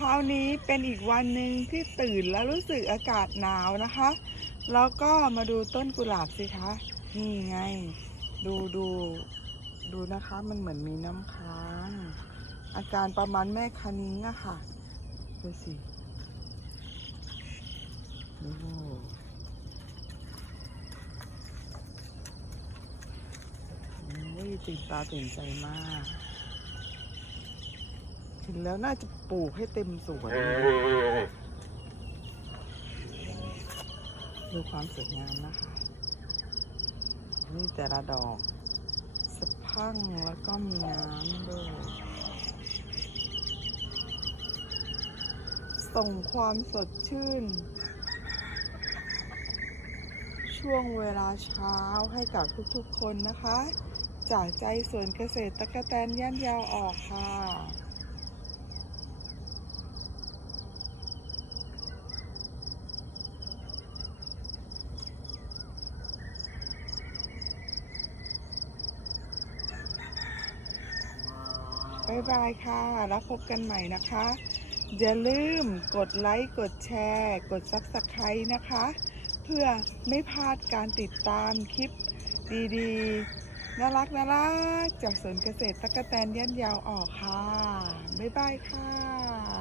ช้านี้เป็นอีกวันหนึ่งที่ตื่นแล้วรู้สึกอากาศหนาวนะคะ แล้วก็มาดูต้นกุหลาบสิคะ นี่ไง ดูดูดูนะคะมันเหมือนมีน้ำค้าง อาการประมาณแม่คณิ้งอะค่ะ ดูสิโอ้ยตื่นตาตื่นใจมาก เห็นแล้วน่าจะปลูกให้เต็มสวนดูความสวยงามนะคะ นี่แต่ละดอกสะพั่งแล้วก็มีน้ำด้วยส่งความสดชื่น ช่วงเวลาเช้าให้กับทุกๆคนนะคะ จากใจสวนเกษตรตะกะแตนย่านยาวออกค่ะ บ๊ายบายค่ะ แล้วพบกันใหม่นะคะ อย่าลืมกดไลค์ กดแชร์ กดซับสไคร b e นะคะ เพื่อไม่พลาดการติดตามคลิปดีๆ น่ารักน่ารักจากสวนเกษตรตะกะแตนย่านยาวออกค่ะ บ๊ายบายค่ะ